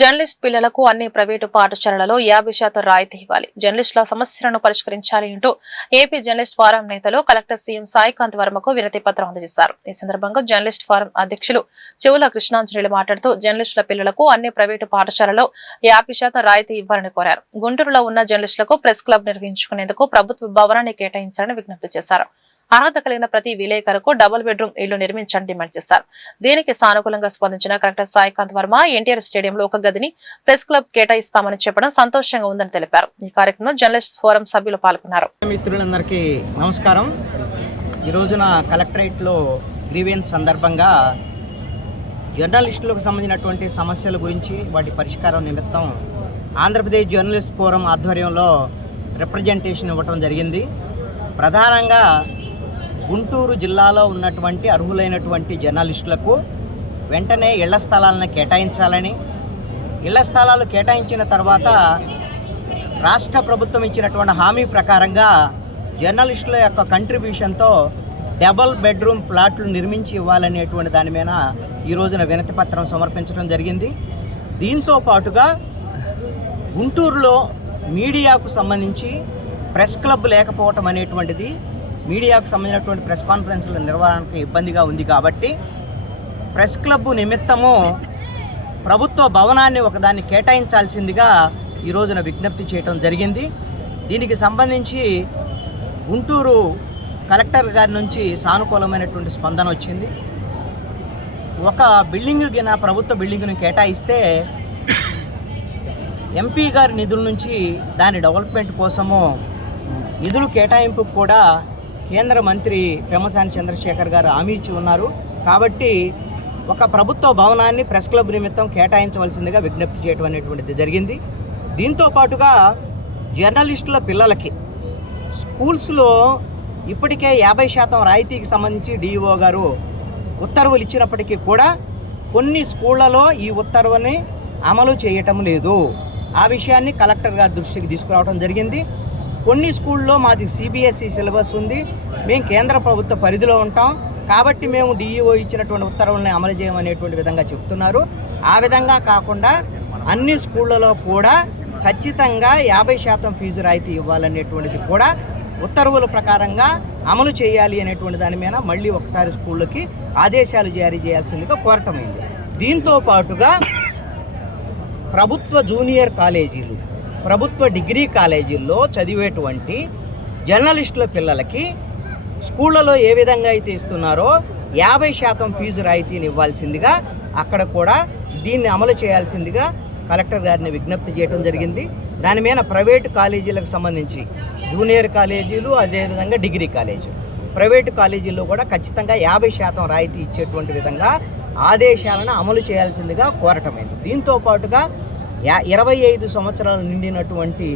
Journalist పిల్లలకు అన్ని private పాఠశాలలలో 50% రాయితీ ఇవ్వాలి. జర్నలిస్టుల సమస్యలను పరిష్కరించాలి అంటూ ఏపీ జర్నలిస్ట్ ఫోరం నేతలు కలెక్టర్ సీఎం సాయికాంత్ వర్మకు వినతి పత్రం అందజేశారు. ఈ సందర్భంగా జర్నలిస్ట్ ఫోరం అధ్యక్షులు చెవుల కృష్ణాంజనేయులు మాట్లాడుతూ జర్నలిస్టుల పిల్లలకు అన్ని ప్రైవేటు పాఠశాలలో 50% రాయితీ ఇవ్వాలని కోరారు. గుంటూరులో ఉన్న జర్నలిస్టులకు ప్రెస్ క్లబ్ నిర్వహించుకునేందుకు ప్రభుత్వ భవనాన్ని కేటాయించాలని విజ్ఞప్తి చేశారు. అర్హత కలిగిన ప్రతి విలేకరుకు డబుల్ బెడ్రూమ్ ఇళ్లు నిర్మించని డిమాండ్ చేశారు. దీనికి సానుకూలంగా స్పందించిన కలెక్టర్ సాయికాంత్ వర్మ ఎన్టీఆర్ స్టేడియంలో ఒక గదిని ప్రెస్ క్లబ్ కేటాయిస్తామని చెప్పడం సంతోషంగా ఉందని తెలిపారు. ఈ కార్యక్రమంలో జర్నలిస్ట్ ఫోరం సభ్యులు పాల్గొన్నారు. మిత్రులందరికీ నమస్కారం. ఈ రోజున కలెక్టరేట్ లో గ్రీవెన్స్ సందర్భంగా జర్నలిస్టులకు సంబంధించినటువంటి సమస్యల గురించి వాటి పరిష్కారం నిమిత్తం ఆంధ్రప్రదేశ్ జర్నలిస్ట్ ఫోరం ఆధ్వర్యంలో రిప్రజెంటేషన్ ఇవ్వడం జరిగింది. ప్రధానంగా గుంటూరు జిల్లాలో ఉన్నటువంటి అర్హులైనటువంటి జర్నలిస్టులకు వెంటనే ఇళ్ల స్థలాలను కేటాయించాలని, ఇళ్ల స్థలాలు కేటాయించిన తర్వాత రాష్ట్ర ప్రభుత్వం ఇచ్చినటువంటి హామీ ప్రకారంగా జర్నలిస్టుల యొక్క కంట్రిబ్యూషన్తో డబుల్ బెడ్రూమ్ ప్లాట్లు నిర్మించి ఇవ్వాలనేటువంటి దాని మీద ఈ రోజున వినతి పత్రం సమర్పించడం జరిగింది. దీంతో పాటుగా గుంటూరులో మీడియాకు సంబంధించి ప్రెస్ క్లబ్ లేకపోవటం అనేటువంటిది మీడియాకు సంబంధించినటువంటి ప్రెస్ కాన్ఫరెన్స్ల నిర్వహణకు ఇబ్బందిగా ఉంది కాబట్టి ప్రెస్ క్లబ్ నిమిత్తము ప్రభుత్వ భవనాన్ని ఒకదాన్ని కేటాయించాల్సిందిగా ఈ రోజున విజ్ఞప్తి చేయడం జరిగింది. దీనికి సంబంధించి గుంటూరు కలెక్టర్ గారి నుంచి సానుకూలమైనటువంటి స్పందన వచ్చింది. ఒక బిల్డింగ్ ప్రభుత్వ బిల్డింగ్ను కేటాయిస్తే ఎంపీ గారి నిధుల నుంచి దాని డెవలప్మెంట్ కోసము నిధులు కేటాయింపుకు కూడా కేంద్ర మంత్రి పెమ్మసాని చంద్రశేఖర్ గారు హామీ ఇచ్చి ఉన్నారు. కాబట్టి ఒక ప్రభుత్వ భవనాన్ని ప్రెస్ క్లబ్ నిమిత్తం కేటాయించవలసిందిగా విజ్ఞప్తి చేయడం అనేటువంటిది జరిగింది. దీంతో పాటుగా జర్నలిస్టుల పిల్లలకి స్కూల్స్లో ఇప్పటికే 50% రాయితీకి సంబంధించి డిఈఓ గారు ఉత్తర్వులు ఇచ్చినప్పటికీ కూడా కొన్ని స్కూళ్లలో ఈ ఉత్తర్వుని అమలు చేయటం లేదు. ఆ విషయాన్ని కలెక్టర్ గారి దృష్టికి తీసుకురావడం జరిగింది. కొన్ని స్కూల్లో మాది సిబిఎస్ఈ సిలబస్ ఉంది, మేము కేంద్ర ప్రభుత్వ పరిధిలో ఉంటాం కాబట్టి మేము డిఈఓ ఇచ్చినటువంటి ఉత్తర్వులను అమలు చేయమనేటువంటి విధంగా చెప్తున్నారు. ఆ విధంగా కాకుండా అన్ని స్కూళ్ళలో కూడా ఖచ్చితంగా 50% ఫీజు రాయితీ ఇవ్వాలనేటువంటిది కూడా ఉత్తర్వుల ప్రకారంగా అమలు చేయాలి అనేటువంటి దాని మీద మళ్ళీ ఒకసారి స్కూళ్ళకి ఆదేశాలు జారీ చేయాల్సిందిగా కోరటమైంది. దీంతో పాటుగా ప్రభుత్వ జూనియర్ కాలేజీలు, ప్రభుత్వ డిగ్రీ కాలేజీల్లో చదివేటువంటి జర్నలిస్టుల పిల్లలకి స్కూళ్ళలో ఏ విధంగా అయితే ఇస్తున్నారో 50% ఫీజు రాయితీని ఇవ్వాల్సిందిగా అక్కడ కూడా దీన్ని అమలు చేయాల్సిందిగా కలెక్టర్ గారిని విజ్ఞప్తి చేయడం జరిగింది. దాని మీద ప్రైవేటు కాలేజీలకు సంబంధించి జూనియర్ కాలేజీలు, అదేవిధంగా డిగ్రీ కాలేజీలు, ప్రైవేటు కాలేజీల్లో కూడా ఖచ్చితంగా 50% రాయితీ ఇచ్చేటువంటి విధంగా ఆదేశాలను అమలు చేయాల్సిందిగా కోరటమైంది. దీంతో పాటుగా 25 సంవత్సరాలు నిండినటువంటి